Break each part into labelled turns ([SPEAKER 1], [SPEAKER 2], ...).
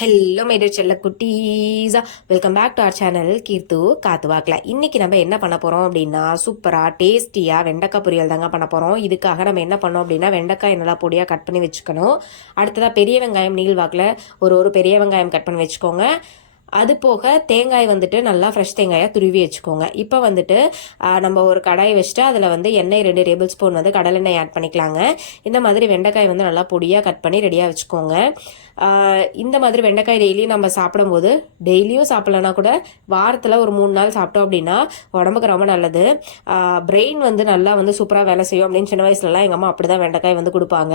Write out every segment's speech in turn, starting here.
[SPEAKER 1] Hello மேடர் செல்ல குட்டீஸா welcome back to our channel கீர்த்து காத்து வாக்கில் இன்னைக்கு நம்ம என்ன பண்ண போகிறோம் அப்படின்னா சூப்பராக டேஸ்டியாக வெண்டைக்காய் பொரியல் தாங்க பண்ண போகிறோம் இதுக்காக நம்ம என்ன பண்ணோம் அப்படின்னா வெண்டைக்காய் நல்லா பொடியாக கட் பண்ணி வச்சுக்கணும். அடுத்ததாக பெரிய வெங்காயம் நீள் வாக்கில் ஒரு ஒரு பெரிய வெங்காயம் கட் பண்ணி வச்சுக்கோங்க. அது போக தேங்காய் வந்துட்டு நல்லா ஃப்ரெஷ் தேங்காயாக துருவி வச்சுக்கோங்க. இப்போ வந்துட்டு நம்ம ஒரு கடாயை வச்சுட்டு அதில் வந்து எண்ணெய் ரெண்டு டேபிள் ஸ்பூன் வந்து கடலெண்ணெய் ஆட் பண்ணிக்கலாங்க. இந்த மாதிரி வெண்டைக்காய் வந்து நல்லா பொடியாக கட் பண்ணி ரெடியாக வச்சுக்கோங்க. இந்த மாதிரி வெண்டைக்காய் டெய்லியும் நம்ம சாப்பிடும்போது டெய்லியும் சாப்பிட்லனா கூட வாரத்தில் ஒரு மூணு நாள் சாப்பிட்டோம் அப்படின்னா உடம்புக்கு ரொம்ப நல்லது. பிரெயின் வந்து நல்லா வந்து சூப்பராக வேலை செய்யும் அப்படின்னு சின்ன வயசுலலாம் எங்கள் அம்மா அப்படி தான் வெண்டைக்காய் வந்து கொடுப்பாங்க.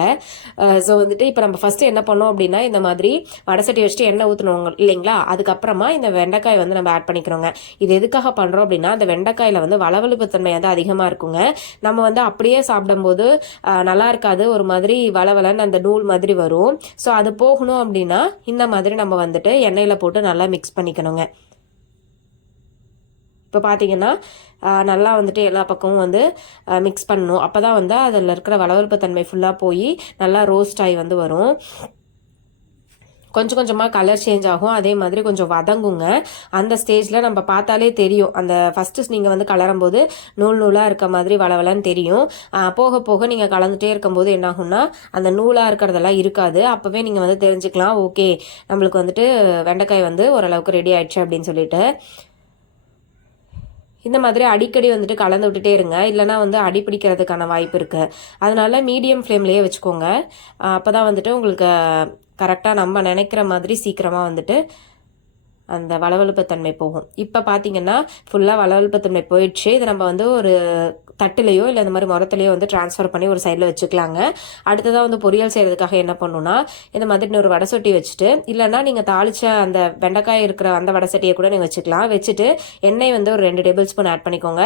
[SPEAKER 1] ஸோ வந்துட்டு இப்போ நம்ம ஃபஸ்ட்டு என்ன பண்ணோம் அப்படின்னா இந்த மாதிரி வடசட்டி வச்சுட்டு எண்ணெய் ஊற்றணும் இல்லைங்களா? அதுக்கப்புறம் இந்த வெண்டைக்காய் வந்து நம்ம ஆட் பண்ணிக்கிறோங்க. இது எதுக்காக பண்ணுறோம் அப்படின்னா அந்த வெண்டைக்காயில் வந்து வளவழுப்பு தன்மை வந்து அதிகமாக இருக்குங்க. நம்ம வந்து அப்படியே சாப்பிடும்போது நல்லா இருக்காது. ஒரு மாதிரி வளவலன்னு அந்த நூல் மாதிரி வரும். ஸோ அது போகணும் அப்படின்னா இந்த மாதிரி நம்ம வந்துட்டு எண்ணெயில் போட்டு நல்லா மிக்ஸ் பண்ணிக்கணுங்க. இப்போ பார்த்தீங்கன்னா நல்லா வந்துட்டு எல்லா பக்கமும் வந்து மிக்ஸ் பண்ணணும். அப்போ தான் வந்து அதில் இருக்கிற வளவழுப்பு தன்மை ஃபுல்லாக போய் நல்லா ரோஸ்ட் ஆகி வந்து வரும். கொஞ்சம் கொஞ்சமாக கலர் சேஞ்ச் ஆகும். அதே மாதிரி கொஞ்சம் வதங்குங்க. அந்த ஸ்டேஜில் நம்ம பார்த்தாலே தெரியும். அந்த ஃபஸ்ட்டு நீங்கள் வந்து கலரும் போது நூல் நூலாக இருக்க மாதிரி வளவலன்னு தெரியும். போக போக நீங்கள் கலந்துகிட்டே இருக்கும்போது என்னாகும்னா அந்த நூலாக இருக்கிறதெல்லாம் இருக்காது. அப்போவே நீங்கள் வந்து தெரிஞ்சுக்கலாம். ஓகே நம்மளுக்கு வந்துட்டு வெண்டைக்காய் வந்து ஓரளவுக்கு ரெடி ஆயிடுச்சு அப்படின்னு சொல்லிட்டு. இந்த மாதிரி அடிக்கடி வந்துட்டு கலந்து விட்டுட்டே இருங்க. இல்லைனா வந்து அடி பிடிக்கிறதுக்கான வாய்ப்பு இருக்குது அதனால மீடியம் ஃப்ளேம்லேயே வச்சுக்கோங்க. அப்போ தான் வந்துட்டு உங்களுக்கு கரெக்டாக நம்ம நினைக்கிற மாதிரி சீக்கிரமாக வந்துட்டு அந்த வளவழுப்புத்தன்மை போகும். இப்போ பார்த்தீங்கன்னா ஃபுல்லாக வளவழுப்புத்தன்மை போயிடுச்சு. இதை நம்ம வந்து ஒரு தட்டுலையோ இல்லை இந்த மாதிரி முரத்துலையோ வந்து ட்ரான்ஸ்ஃபர் பண்ணி ஒரு சைடில் வச்சுக்கலாங்க. அடுத்ததாக வந்து பொரியல் செய்கிறதுக்காக என்ன பண்ணணும்னா இந்த மாதிரி ஒரு வடை சொட்டி வச்சுட்டு இல்லைன்னா நீங்கள் தாளிச்ச அந்த வெண்டைக்காய் இருக்கிற அந்த வடை சட்டியை கூட நீங்கள் வச்சுக்கலாம். வச்சுட்டு எண்ணெய் வந்து ஒரு ரெண்டு டேபிள் ஸ்பூன் ஆட் பண்ணிக்கோங்க.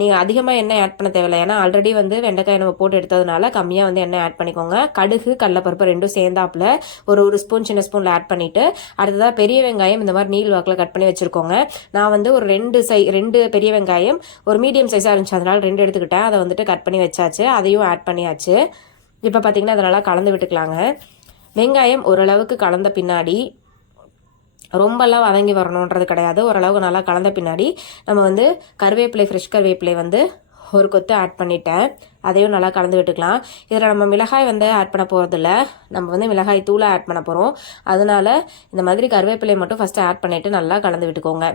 [SPEAKER 1] நீங்கள் அதிகமாக எண்ணெய் ஆட் பண்ண தேவையில்லை. ஏன்னா ஆல்ரெடி வந்து வெண்டைக்காய் நம்ம போட்டு எடுத்ததுனால கம்மியாக வந்து எண்ணெய் ஆட் பண்ணிக்கோங்க. கடுகு கடலப்பருப்பு ரெண்டும் சேர்ந்தாப்புல ஒரு ஒரு ஸ்பூன் சின்ன ஸ்பூனில் ஆட் பண்ணிவிட்டு அடுத்ததாக பெரிய வெங்காயம் இந்த மாதிரி நீள் வாக்கில் கட் பண்ணி வச்சுருக்கோங்க. நான் வந்து ஒரு ரெண்டு சை ரெண்டு பெரிய வெங்காயம் ஒரு மீடியம் சைஸாக இருந்துச்சு. அதனால் ரெண்டு எடுத்துக்கிட்டேன். அதை வந்துட்டு கட் பண்ணி வச்சாச்சு. அதையும் ஆட் பண்ணியாச்சு. இப்போ பார்த்தீங்கன்னா அதை நல்லா கலந்து விட்டுக்கலாங்க. வெங்காயம் ஓரளவுக்கு கலந்த பின்னாடி ரொம்பலாம் வதங்கி வரணுன்றது கிடையாது. ஓரளவுக்கு நல்லா கலந்த பின்னாடி நம்ம வந்து கருவேப்பிலை ஃப்ரெஷ் கருவேப்பிலை வந்து ஒரு கொத்து ஆட் பண்ணிட்டேன். அதையும் நல்லா கலந்து விட்டுக்கலாம். இதில் நம்ம மிளகாய் வந்து ஆட் பண்ண போகிறதில்ல நம்ம வந்து மிளகாய் தூளை ஆட் பண்ண போகிறோம் அதனால இந்த மாதிரி கருவேப்பிலை மட்டும் ஃபஸ்ட்டு ஆட் பண்ணிவிட்டு நல்லா கலந்து விட்டுக்கோங்க.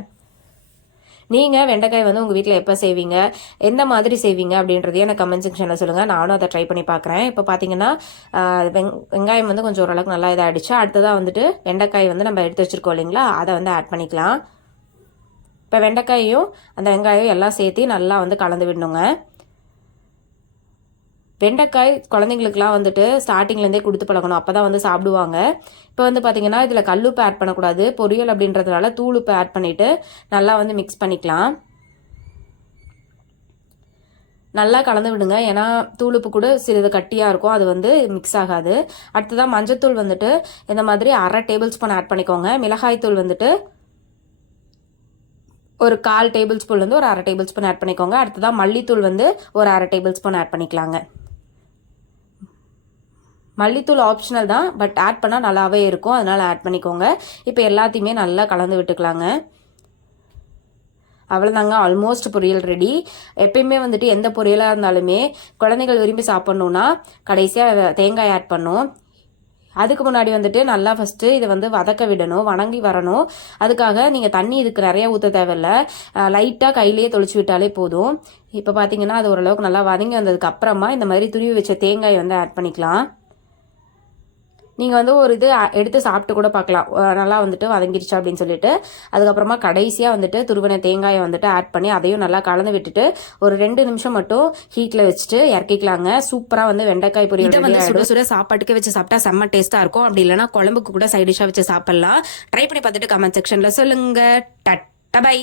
[SPEAKER 1] நீங்கள் வெண்டைக்காய் வந்து உங்கள் வீட்டில் எப்போ செய்வீங்க? எந்த மாதிரி செய்வீங்க? அப்படின்றதையும் எனக்கு கமெண்ட் செக்ஷனில் சொல்லுங்கள் நானும் அதை ட்ரை பண்ணி பார்க்குறேன் இப்போ பார்த்தீங்கன்னா வெங் வெங்காயம் வந்து கொஞ்சம் ஓரளவுக்கு நல்லா இதாகிடுச்சு அடுத்ததாக வந்துட்டு வெண்டைக்காய் வந்து நம்ம எடுத்து வச்சுருக்கோம் இல்லைங்களா? அதை வந்து ஆட் பண்ணிக்கலாம். இப்போ வெண்டைக்காயும் அந்த வெங்காயம் எல்லாம் சேர்த்து நல்லா வந்து கலந்து விடணுங்க. வெண்டைக்காய் குழந்தைங்களுக்குலாம் வந்துட்டு ஸ்டார்டிங்லேருந்தே கொடுத்து பழகணும். அப்போ தான் வந்து சாப்பிடுவாங்க. இப்போ வந்து பார்த்தீங்கன்னா இதில் கல்லுப்பு ஆட் பண்ணக்கூடாது. பொரியல் அப்படின்றதுனால தூளுப்பு ஆட் பண்ணிவிட்டு நல்லா வந்து மிக்ஸ் பண்ணிக்கலாம். நல்லா கலந்து விடுங்க. ஏன்னா தூளுப்பு கூட சிறிது கட்டியாக இருக்கும். அது வந்து மிக்ஸ் ஆகாது. அடுத்ததாக மஞ்சத்தூள் வந்துட்டு இந்த மாதிரி அரை டேபிள் ஸ்பூன் ஆட் பண்ணிக்கோங்க. மிளகாய் தூள் வந்துட்டு ஒரு கால் டேபிள் ஸ்பூன் வந்து ஒரு அரை டேபிள் ஸ்பூன் ஆட் பண்ணிக்கோங்க. அடுத்ததாக மல்லித்தூள் வந்து ஒரு அரை டேபிள் ஸ்பூன் ஆட் பண்ணிக்கலாங்க. மல்லித்தூள் ஆப்ஷனல் தான் பட் ஆட் பண்ணால் நல்லாவே இருக்கும். அதனால் ஆட் பண்ணிக்கோங்க. இப்போ எல்லாத்தையுமே நல்லா கலந்து விட்டுக்கலாங்க. அவ்வளோதாங்க ஆல்மோஸ்ட் பொரியல் ரெடி எப்பயுமே வந்துட்டு எந்த பொரியலாக இருந்தாலுமே குழந்தைகள் விரும்பி சாப்பிட்ணுன்னா கடைசியாக தேங்காய் ஆட் பண்ணும். அதுக்கு முன்னாடி வந்துட்டு நல்லா ஃபஸ்ட்டு இதை வந்து வதக்க விடணும் வணங்கி வரணும். அதுக்காக நீங்கள் தண்ணி இதுக்கு நிறைய ஊற்ற தேவையில்ல. லைட்டாக கையிலேயே தொளிச்சு விட்டாலே போதும். இப்போ பார்த்தீங்கன்னா அது ஓரளவுக்கு நல்லா வதங்கி வந்ததுக்கு அப்புறமா இந்த மாதிரி துருவி வச்ச தேங்காய் வந்து ஆட் பண்ணிக்கலாம். நீங்கள் வந்து ஒரு இது எடுத்து சாப்பிட்டு கூட பார்க்கலாம். நல்லா வந்துட்டு வதங்கிருச்சு அப்படின்னு சொல்லிட்டு. அதுக்கப்புறமா கடைசியாக வந்துட்டு துருவன தேங்காயை வந்துட்டு ஆட் பண்ணி அதையும் நல்லா கலந்து விட்டுட்டு ஒரு ரெண்டு நிமிஷம் மட்டும் ஹீட்டில் வச்சுட்டு இறக்கிக்கலாங்க. சூப்பராக வந்து வெண்டைக்காய் பொரியல்
[SPEAKER 2] வந்து. சுட சுட சாப்பாட்டுக்கு வச்சு சாப்பிட்டா செம்ம டேஸ்டா இருக்கும். அப்படி இல்லைன்னா குழம்புக்கு கூட சைட் வச்சு சாப்பிடலாம். ட்ரை பண்ணி பார்த்துட்டு கமெண்ட் செக்ஷன்ல சொல்லுங்க. டட் பை